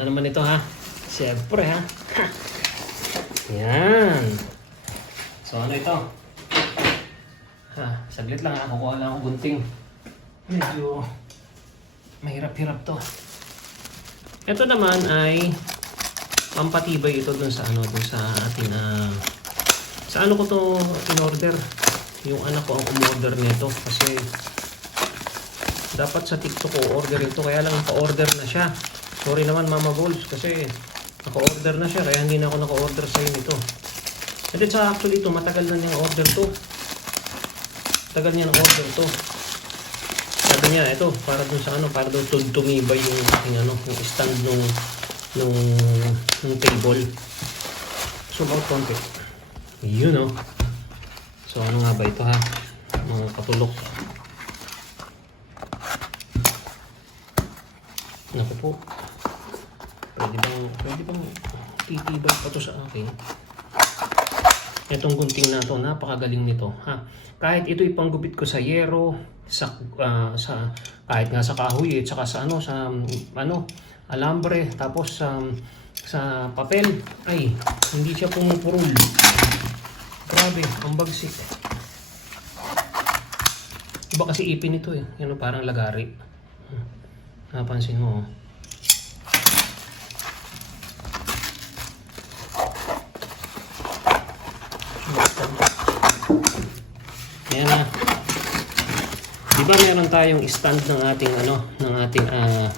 na naman ito ha. Siyempre ha. Yan. So ano ito? Saglit lang ha. Kukuha lang ako gunting. Medyo mahirap-hirap to. Ito naman ay pampatibay ito dun sa ano, dun sa ating sa ano ko to in-order. Yung anak ko ang umorder nito kasi dapat sa TikTok ko order ito, kaya lang pa-order na siya. Sorry naman Mama Balls kasi naka-order na siya kaya hindi na ako naka-order sa iyo nito. And then sa actually ito matagal na niyang order to. Tagal niya ng order to. Sabi niya ito para dun sa ano, para daw tumibay yung ano, yung stand nung table. So about konti. Yun oh. So ano nga ba ito ha? Mga katulok. Naku po. Pwede bang titibay pa to sa akin? Itong gunting na to, napakagaling nito ha. Kahit ito ipanggupit ko sa yero, sa kahit nga sa kahoy at saka sa ano, sa ano, alambre, tapos sa papel, ay hindi siya pumupurul. Grabe, ang bagsik. Iba kasi ipin ito eh. Yan parang lagari. Napansin mo. Yan na. Diba meron tayong stand ng ating ano, ng ating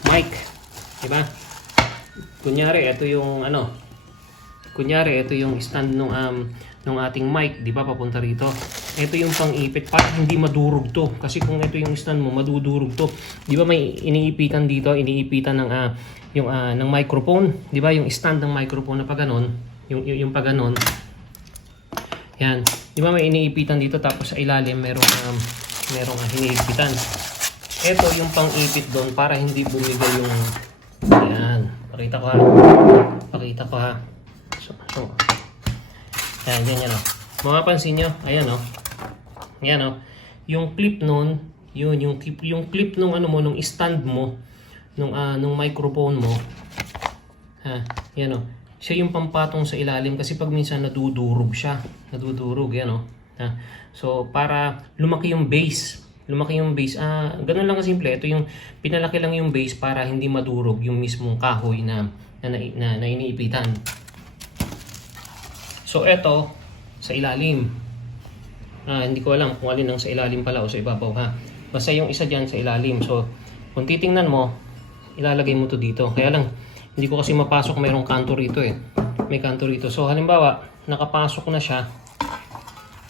mic, diba? Kunyari ito yung ano. Kunyari ito yung stand nung ating mic, diba, papunta rito. Ito yung pang-ipit para hindi madurog to. Kasi kung ito yung stand mo, madudurog to. Di ba may iniipitan dito, iniipitan ng ng microphone, di ba? Yung stand ng microphone na pag ganon, yung pag ganon. Yan. Di ba may iniipitan dito tapos sa ilalim merong hiniipitan. Ito yung pang-ipit doon para hindi bumigay yung yan. Pakita ko ha. Pakita ko ha. So. Yan, yan oh. Mapapansin nyo, ayan oh. Yan oh. Yung clip nun, yung clip nung ano mo, nung stand mo, nung microphone mo. Ha, yan oh. Siya yung pampatong sa ilalim kasi pag minsan nadudurog siya. Nadudurog, yan oh. Ha. So, para lumaki yung base. Lumaki yung base. Ganun lang kasimple. Ito yung pinalaki lang yung base para hindi madurog yung mismong kahoy na iniipitan. So, ito sa ilalim. Hindi ko alam kung alin ang sa ilalim pala o sa ibabaw ha. Basta yung isa dyan sa ilalim. So, kung titingnan mo, ilalagay mo to dito. Kaya lang, hindi ko kasi mapasok, mayroong kanto rito eh. May kanto rito. So, halimbawa, nakapasok na siya.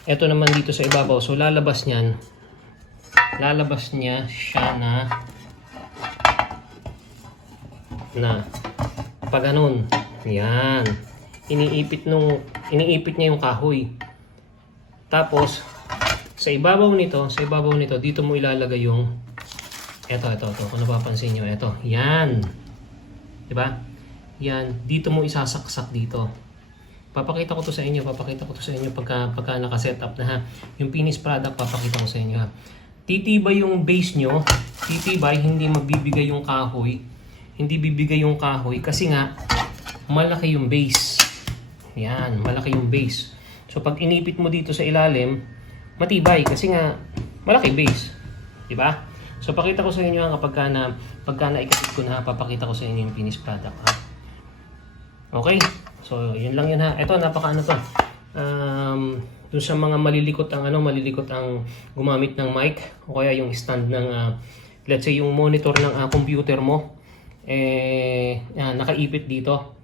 Ito naman dito sa ibabaw. So, lalabas niyan. Lalabas niya siya na pag ganun. Yan. Iniipit niya yung kahoy. Tapos sa ibabaw nito, dito mo ilalagay yung ito kung napapansin niyo, ito. Yan. 'Di ba? Yan, dito mo isasaksak dito. Papakita ko to sa inyo pagka naka-setup na ha. Yung finished product papakita ko sa inyo ha. Titibay yung base nyo, hindi magbibigay yung kahoy. Hindi bibigay yung kahoy kasi nga malaki yung base. Yan, malaki yung base. So pag inipit mo dito sa ilalim, matibay kasi nga malaki base. 'Di ba? So pakita ko sa inyo kapag naikabit ko na, papakita ko sa inyo yung finished product ha. Okay? So yun lang yun ha. Ito napakaano to. Dun sa mga malilikot ang gumamit ng mic o kaya yung stand ng let's say yung monitor ng computer mo nakaipit dito.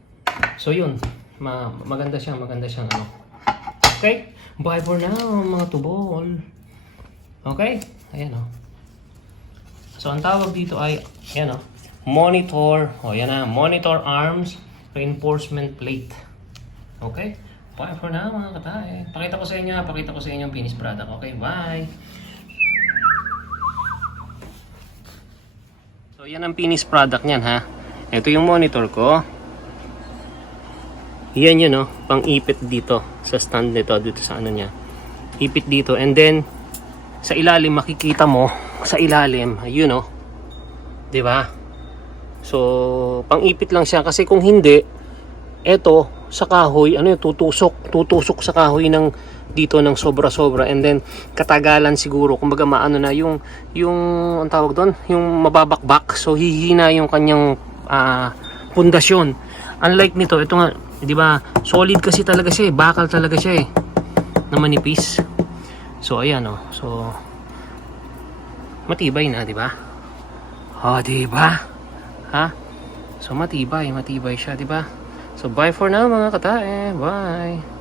So yun. Maganda siyang ano. Okay? Bye for now mga tubol. Okay? Ayan o. So ang tawag dito ay ayan o. Monitor. O yan na. Monitor arms reinforcement plate. Okay? Bye for now mga katay. Pakita ko sa inyo ang finished product. Okay? Bye! So yan ang finished product niyan ha. Ito yung monitor ko. Yan yun, no? Pang-ipit dito sa stand nito, dito sa ano niya. Ipit dito. And then, sa ilalim, makikita mo, sa ilalim, ayun, no? Diba? So, pang-ipit lang siya kasi kung hindi, eto sa kahoy, ano yung tutusok sa kahoy ng dito ng sobra-sobra, and then katagalan siguro, kumbaga maano na yung ang tawag doon, yung mababakbak, so hihina yung kanyang pundasyon. Unlike nito, ito nga, di ba, solid kasi talaga siya, bakal talaga siya na manipis. So ayan so matibay na, di ba? Di ba? Ha? So matibay siya, di ba? So bye for now mga katae. Bye.